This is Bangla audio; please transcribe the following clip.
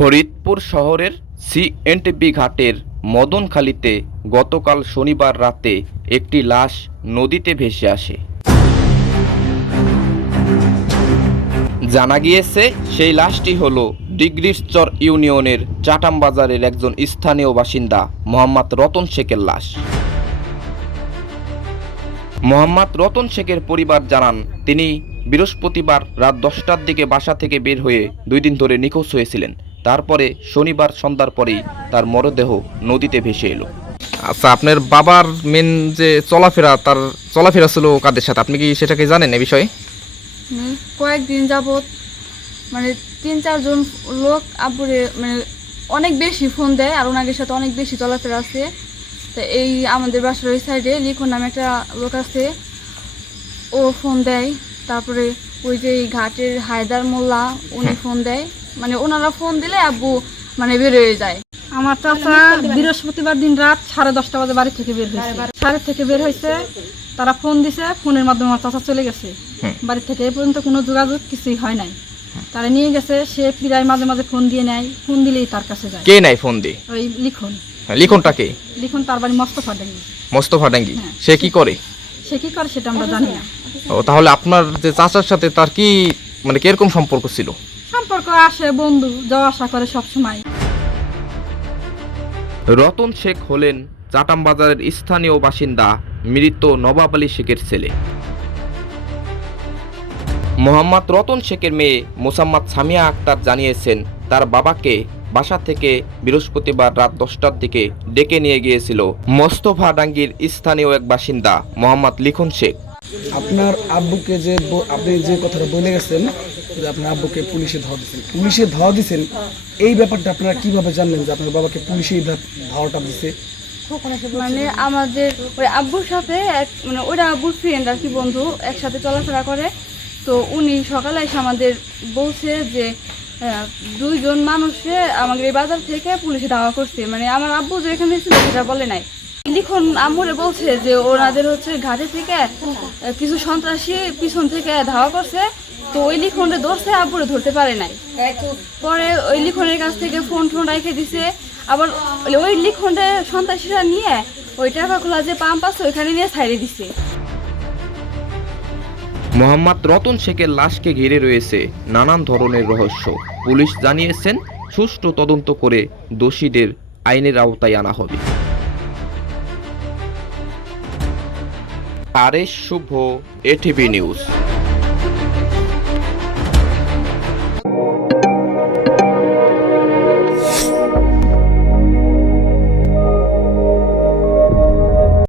ফরিদপুর শহরের সিএনটিবি ঘাটের মদনখালীতে গতকাল শনিবার রাতে একটি লাশ নদীতে ভেসে আসে। জানা গিয়েছে, সেই লাশটি হল ডিগ্রিরচর ইউনিয়নের চাটাম বাজারের একজন স্থানীয় বাসিন্দা মোহাম্মদ রতন শেখের লাশ। মোহাম্মদ রতন শেখের পরিবার জানান, তিনি বৃহস্পতিবার রাত দশটার দিকে বাসা থেকে বের হয়ে দুই দিন ধরে নিখোঁজ হয়েছিলেন। তারপরে শনিবার সন্ধ্যার পরেই তার মরদেহ নদীতে ভেসে এলো। আচ্ছা আপনার বাবার মেন যে চলাফেরা তার চলাফেরা ছিল কাদের সাথে? আপনি কি সেটাকে জানেন এ বিষয়ে? কয়েকদিন যাবৎ মানে তিন চারজন লোক আব্বুরে মানে অনেক বেশি ফোন দেয় আর ওনাদের সাথে অনেক বেশি চলাফেরা আছে। তো এই আমাদের বাসার ওই সাইডে লিখন নামে একটা লোক আছে ও ফোন দেয়। তারপরে ওই যে এই ঘাটের হায়দার মোল্লা উনি ফোন দেয়। মানে ওনারা ফোন দিলে আব্বু মানে বেরোয় যায়। আমার চাচা বৃহস্পতিবার দিন রাত সাড়ে দশটা বাজে বাড়ি থেকে বের হয়েছে। সাড়ে থেকে বের হয়েছে তারা ফোন দিছে ফোনের মাধ্যমে আমার চাচা চলে গেছে। বাড়ি থেকে এই পর্যন্ত কোনো যোগাযোগ কিছুই হয় নাই। তারা নিয়ে গেছে সে প্রায় মাঝে মাঝে ফোন দিয়ে নেয় ফোন দিলেই তার কাছে যায়। কে নাই ফোন দিয়ে? ওই লিখন। হ্যাঁ, লিখনটা কে? লিখন তার বাড়ি মোস্তফা ডাঙ্গি মোস্তফা ডাঙ্গি হ্যাঁ। সে কি করে? সে কি করে সেটা আমরা জানি না। ও তাহলে আপনার যে চাচার সাথে তার কি মানে কীরকম সম্পর্ক ছিল? সম্পর্ক আসে, বন্ধু, যাওয়া আসা করে সব সময় রতন শেখ হলেন চাটাম বাজারের স্থানীয় বাসিন্দা মৃত নবাব আলী শেখের ছেলে। মোহাম্মদ রতন শেখের মেয়ে মোসাম্মদ সামিয়া আক্তার জানিয়েছেন, তার বাবাকে বাসা থেকে বৃহস্পতিবার রাত দশটার দিকে ডেকে নিয়ে গিয়েছিল মোস্তফা ডাঙ্গির স্থানীয় এক বাসিন্দা মোহাম্মদ লিখন শেখ। আপনার আব্বুকে যে আপনি যে কথাটা বলে গেছেন, যে আপনার আব্বুকে পুলিশে ধরা দিচ্ছেন পুলিশে ধরা দিচ্ছেন এই ব্যাপারটা আপনারা কীভাবে জানলেন যে আপনার বাবাকে পুলিশে এই ধা- ধাওয়াটা দিচ্ছে মানে আমাদের ওই আব্বুর সাথে এক মানে ওরা আব্বুর ফ্রেন্ড আর কি বন্ধু, একসাথে চলাফেরা করে। তো উনি সকালে এসে আমাদের বলছে যে দুইজন মানুষে আমাদের এই বাজার থেকে পুলিশে ধাওয়া করছে। মানে আমার আব্বু যে এখানে ছিল সেটা বলে নাই। লিখন আম্মুরে বলছে যে ওনাদের হচ্ছে ঘাটে থেকে কিছু সন্ত্রাসী পিছন থেকে ধাওয়া করছে, তো ওই লিখনটা ধরছে, আব্বুরে ধরতে পারে নাই। পরে ওই লিখনের কাছ থেকে ফোন টোন রেখে দিছে, আবার ওই- লিখনটা সন্ত্রাসীরা নিয়ে ওই টাকা খোলা যে পাম্প আছে, ওইখানে নিয়ে ছাইড়ে দিছে। মোহাম্মদ রতন শেখের লাশকে ঘিরে রয়েছে নানান ধরনের রহস্য। পুলিশ জানিয়েছেন, সুষ্ঠু তদন্ত করে দোষীদের আইনের আওতায় আনা হবে। Aresh Shuvo ATV news.